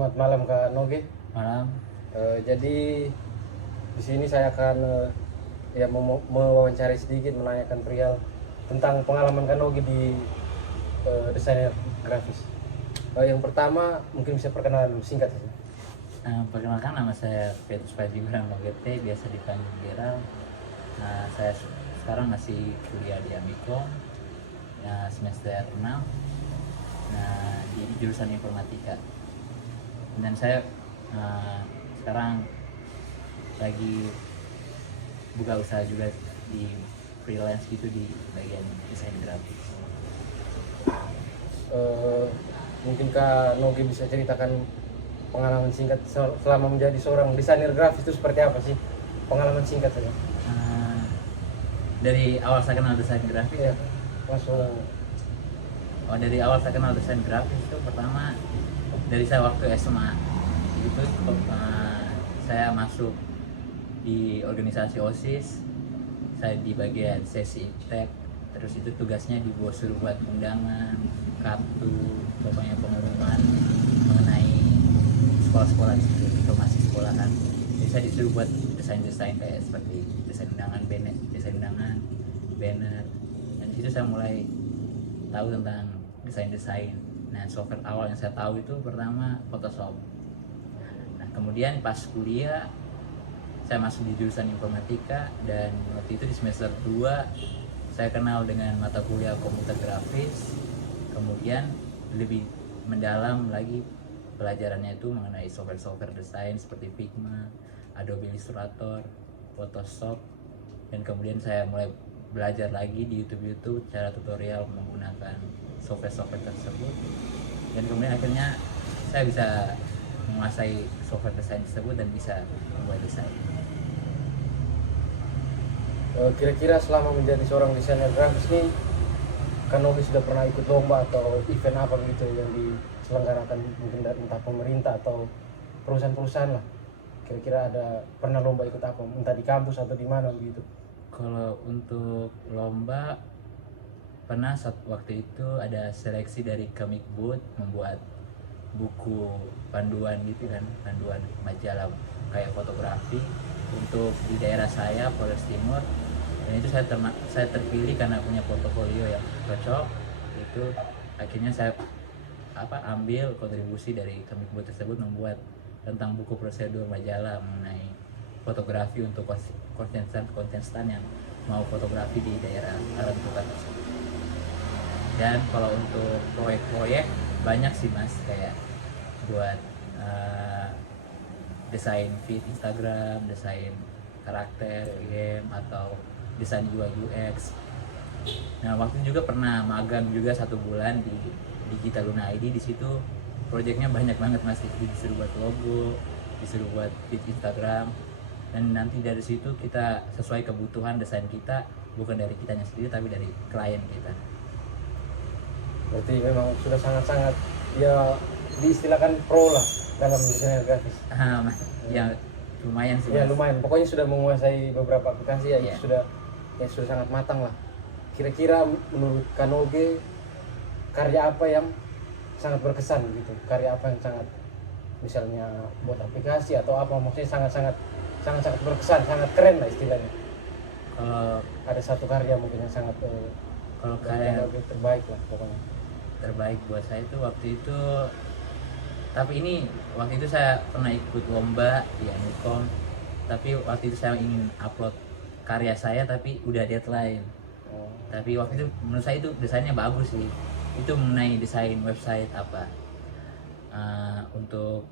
Selamat malam Kak Noge. Malam. Jadi di sini saya akan ya mewawancari sedikit, menanyakan perihal tentang pengalaman Kak Noge di desainer grafis. Yang pertama mungkin bisa perkenalan dulu singkat saja. Perkenalkan, nama saya Petrus Pajibrang Nogete, biasa dipanggil Geral. Saya sekarang masih kuliah di Amikom, semester 6, di jurusan informatika. Dan saya sekarang lagi buka usaha juga di freelance gitu di bagian desain grafis. Mungkin Kak Noge bisa ceritakan pengalaman singkat selama menjadi seorang desainer grafis itu seperti apa sih? Pengalaman singkat saja. Dari awal saya kenal desain grafis Ya, langsung. dari awal saya kenal desain grafis itu pertama dari saya waktu SMA itu, saya masuk di organisasi OSIS, saya di bagian sesi iptek, terus itu tugasnya suruh buat undangan, kartu, pokoknya pengumuman mengenai sekolah-sekolah, informasi sekolahan. Jadi saya disuruh buat desain-desain kayak seperti desain undangan, banner, dan di situ saya mulai tahu tentang desain-desain. Nah, software awal yang saya tahu itu pertama Photoshop. Nah, kemudian pas kuliah saya masuk di jurusan informatika, dan waktu itu di semester 2 saya kenal dengan mata kuliah komputer grafis. Kemudian lebih mendalam lagi pelajarannya itu mengenai software desain seperti Figma, Adobe Illustrator, Photoshop, dan kemudian saya mulai belajar lagi di YouTube cara tutorial menggunakan software tersebut, dan kemudian akhirnya saya bisa menguasai software desain tersebut dan bisa membuat desain. Kira-kira selama menjadi seorang desainer grafis ini, Kak Noge sudah pernah ikut lomba atau event apa gitu yang diselenggarakan mungkin dari entah pemerintah atau perusahaan-perusahaan lah? Kira-kira ada pernah lomba ikut apa, entah di kampus atau di mana begitu? Kalau untuk lomba, pernah waktu itu ada seleksi dari Kemikbud membuat buku panduan gitu kan, panduan majalah kayak fotografi untuk di daerah saya, Polres Timur. Dan itu saya terpilih karena punya portofolio yang cocok. Itu akhirnya saya ambil kontribusi dari Kemikbud tersebut membuat tentang buku prosedur majalah mengenai fotografi untuk kontestan yang mau fotografi di daerah Arantuka tersebut. Dan kalau untuk proyek-proyek banyak sih mas, kayak buat desain feed Instagram, desain karakter game, atau desain UI UX. Nah, waktu itu juga pernah magang juga 1 bulan di Digital Luna ID. Di situ proyeknya banyak banget mas, disuruh buat logo, disuruh buat feed Instagram, dan nanti dari situ kita sesuai kebutuhan desain kita, bukan dari kitanya sendiri tapi dari klien kita. Berarti memang sudah sangat-sangat ya diistilahkan pro lah dalam desainer grafis. Ya lumayan sih Ya mas. lumayan, pokoknya sudah menguasai beberapa aplikasi ya, Yeah. sudah sangat matang lah. Kira-kira menurut Kak Noge, karya apa yang sangat berkesan gitu? Karya apa yang sangat, misalnya buat aplikasi atau apa, maksudnya sangat berkesan, sangat keren lah istilahnya. Kalau Ada satu karya mungkin yang sangat kalau karya karya Noge terbaik lah pokoknya. terbaik buat saya itu waktu itu, tapi ini waktu itu saya pernah ikut lomba di Amikom, tapi waktu itu saya ingin upload karya saya tapi udah deadline. Tapi waktu itu menurut saya itu desainnya bagus sih, itu mengenai desain website untuk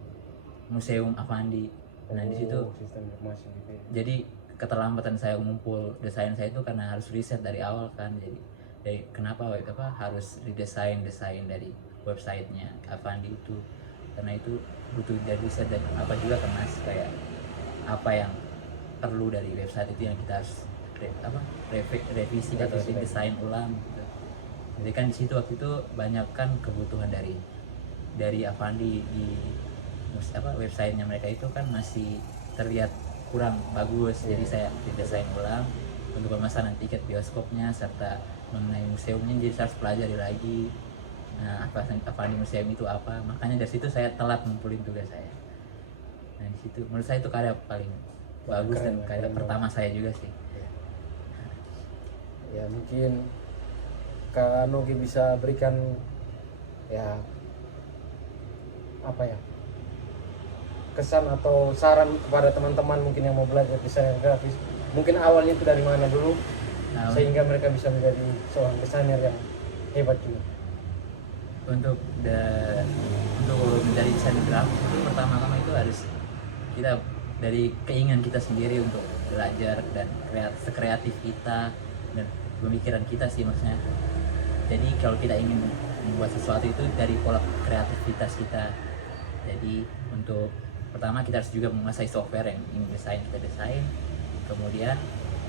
Museum Avandi. Nah di situ Sistem informasi gitu ya. jadi keterlambatan saya mengumpul desain saya itu karena harus riset dari awal kan. Jadi kenapa harus redesign dari websitenya Avandi itu, karena itu butuh dari riset dan apa juga kan mas, kayak apa yang perlu dari website itu yang kita harus revisi atau redesign ulang gitu. Jadi kan di situ waktu itu banyak kan kebutuhan dari Avandi di websitenya mereka itu kan masih terlihat kurang bagus. Jadi saya redesign ulang untuk pemasaran tiket bioskopnya serta mengenai museumnya, jadi saya harus pelajari lagi nah apa di museum itu apa, makanya dari situ saya telat ngumpulin tugas saya. Nah di situ menurut saya itu karya paling bagus Keren, dan karya keren pertama saya juga sih. Ya mungkin Kak Nogi bisa berikan ya apa ya, kesan atau saran kepada teman-teman mungkin yang mau belajar desain grafis, mungkin awalnya itu dari mana dulu Nah, sehingga mereka bisa menjadi seorang desainer yang hebat juga. untuk untuk menjadi desainer grafis itu pertama-tama itu harus kita dari keinginan kita sendiri untuk belajar dan sekreatif kita dan pemikiran kita sih maksudnya. Jadi kalau kita ingin membuat sesuatu itu dari pola kreativitas kita. Jadi untuk pertama kita harus juga menguasai software yang ingin kita desain, kemudian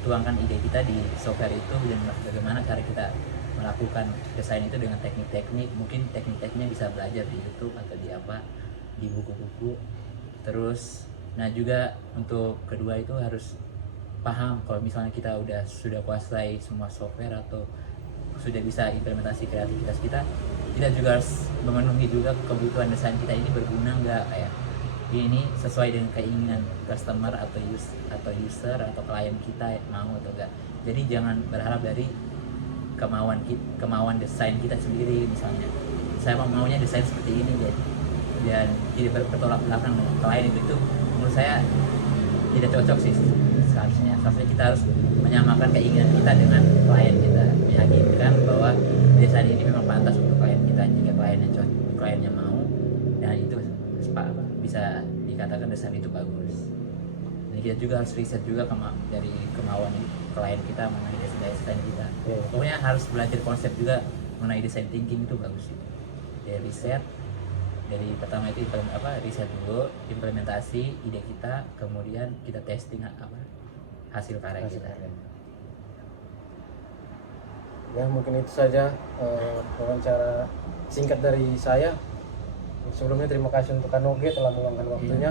tuangkan ide kita di software itu dan bagaimana cara kita melakukan desain itu dengan teknik-teknik. Mungkin teknik-tekniknya bisa belajar di YouTube atau di apa, di buku-buku. Terus nah juga untuk kedua itu harus paham kalau misalnya kita sudah kuasai semua software atau sudah bisa implementasi kreativitas kita juga harus memenuhi juga kebutuhan desain kita ini berguna nggak, kayak ini sesuai dengan keinginan customer atau user atau klien kita mau atau enggak. Jadi jangan berharap dari kemauan desain kita sendiri. Misalnya saya maunya desain seperti ini dan tidak bertolak belakang dengan klien itu menurut saya tidak cocok sih. Seharusnya kita harus menyamakan keinginan kita dengan klien kita, meyakinkan bahwa desain ini memang pantas untuk klien kita. Jika kliennya mau, dan itu bisa dikatakan desain itu bagus. Jadi kita juga harus riset juga dari kemauan klien kita mengenai desain kita. Pokoknya harus belajar konsep juga mengenai desain thinking, itu bagus sih. Dari riset, dari pertama itu riset dulu, implementasi ide kita, kemudian kita testing hasil karya kita. Ya mungkin itu saja wawancara singkat dari saya. Sebelumnya terima kasih untuk Kak Nogi telah meluangkan waktunya.